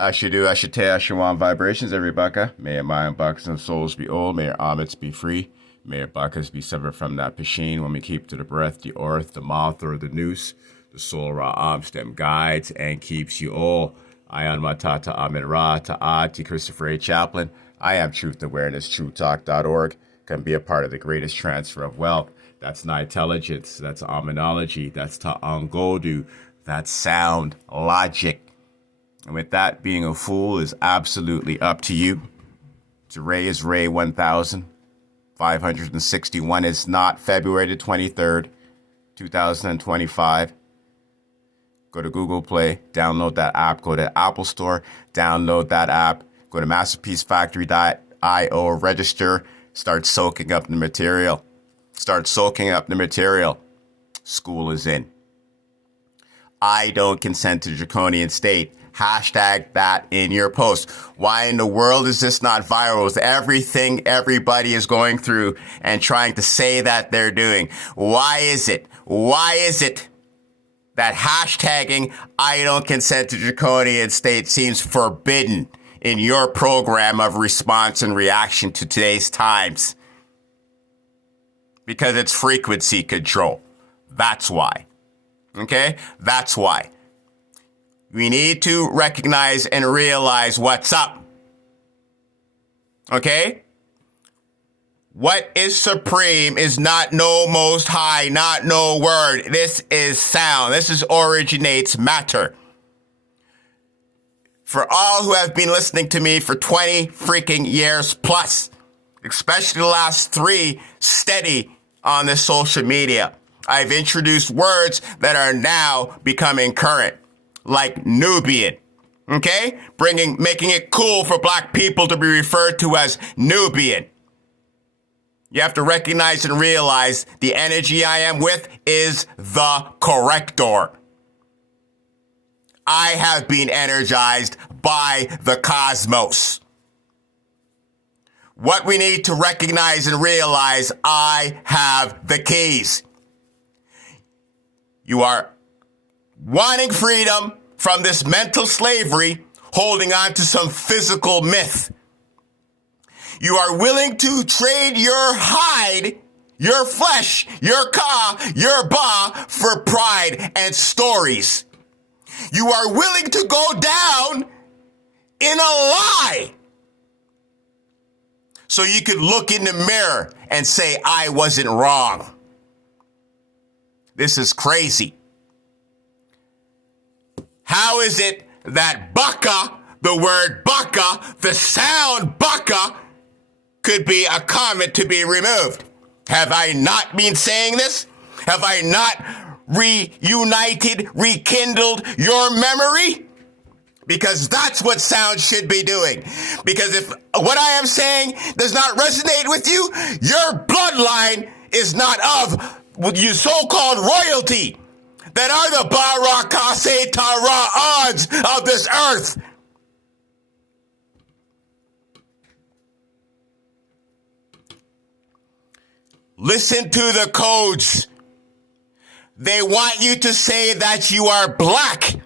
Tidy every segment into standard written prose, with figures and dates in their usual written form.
Ashidu, Ashite, Ashawan vibrations, every BaKa. May your mind, BaKas, and souls be old. May your amits be free. May your BaKas be severed from that machine when we keep to the breath, the earth, the mouth, or the noose. The soul Ra stem guides and keeps you all. I am Matata Amin Ra Ta'ati Christopher A. Chaplin. I am Truth Awareness, TruthTalk.org. Can be a part of the greatest transfer of wealth. That's intelligence. That's Aminology. That's Ta'angodu. That's sound logic. And with that, being a fool is absolutely up to you. Today is Ray 1561. It's not February the 23rd, 2025. Go to Google Play, download that app. Go to Apple Store, download that app. Go to masterpiecefactory.io, register, start soaking up the material. Start soaking up the material. School is in. I don't consent to draconian state. Hashtag that in your post. Why in the world is this not viral with everything everybody is going through and trying to say that they're doing? Why is it? Why is it that hashtagging I don't consent to draconian state seems forbidden in your program of response and reaction to today's times? Because it's frequency control. That's why. Okay? That's why. We need to recognize and realize what's up. Okay? What is supreme is not no most high, not no word. This is sound. This is originates matter. For all who have been listening to me for 20 freaking years plus, especially the last 3 steady on this social media, I've introduced words that are now becoming current. Like Nubian, okay? Making it cool for black people to be referred to as Nubian. You have to recognize and realize the energy I am with is the corrector. I have been energized by the cosmos. What we need to recognize and realize, I have the keys. You are wanting freedom from this mental slavery, holding on to some physical myth. You are willing to trade your hide, your flesh, your ka, your ba for pride and stories. You are willing to go down in a lie so you could look in the mirror and say, I wasn't wrong. This is crazy. How is it that BaKa, the word BaKa, the sound BaKa, could be a comment to be removed? Have I not been saying this? Have I not reunited, rekindled your memory? Because that's what sound should be doing. Because if what I am saying does not resonate with you, your bloodline is not of you so-called royalty that are the Barakase Tara odds of this earth. Listen to the codes. They want you to say that you are black.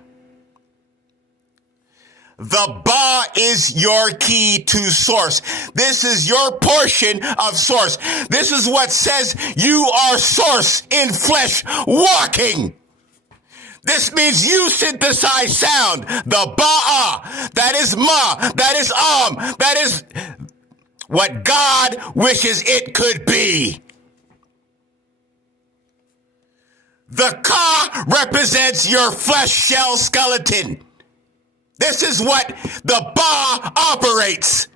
The Ba is your key to source. This is your portion of source. This is what says you are source in flesh walking. This means you synthesize sound. The Ba'a, that is Ma, that is that is what God wishes it could be. The Ka represents your flesh shell skeleton. This is what the Ba operates.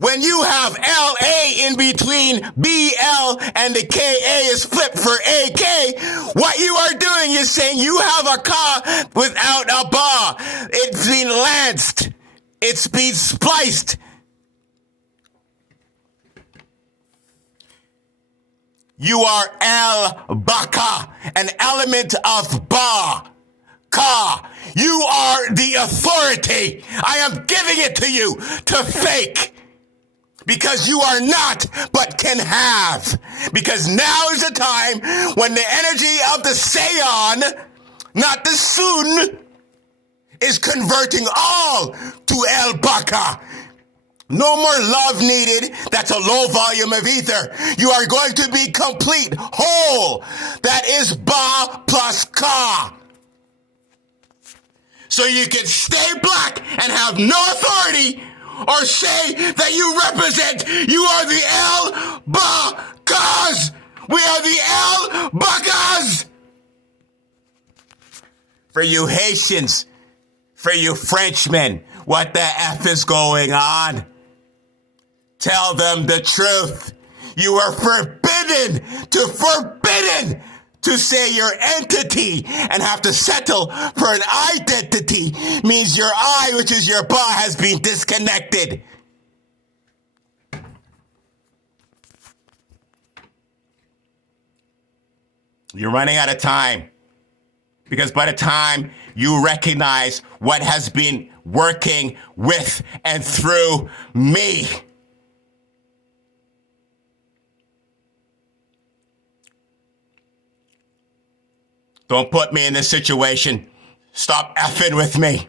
When you have LA in between BL and the KA is flipped for AK, what you are doing is saying you have a Ka without a Ba. It's been lanced. It's been spliced. You are BaKa, an element of Ba. Ka, you are the authority. I am giving it to you to fake. Because you are not, but can have. Because now is the time when the energy of the Seon, not the Sun, is converting all to BaKa. No more love needed. That's a low volume of ether. You are going to be complete, whole. That is Ba plus Ka. So you can stay black and have no authority, or say that you represent, you are the BaKas. We are the BaKas. For you Haitians, for you Frenchmen, what the F is going on? Tell them the truth. You are forbidden to say your entity and have to settle for an identity. Means your I, which is your Ba, has been disconnected. You're running out of time. Because by the time you recognize what has been working with and through me, don't put me in this situation. Stop effing with me.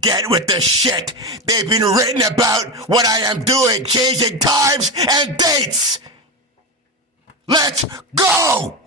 Get with the shit. They've been written about what I am doing, changing times and dates. Let's go!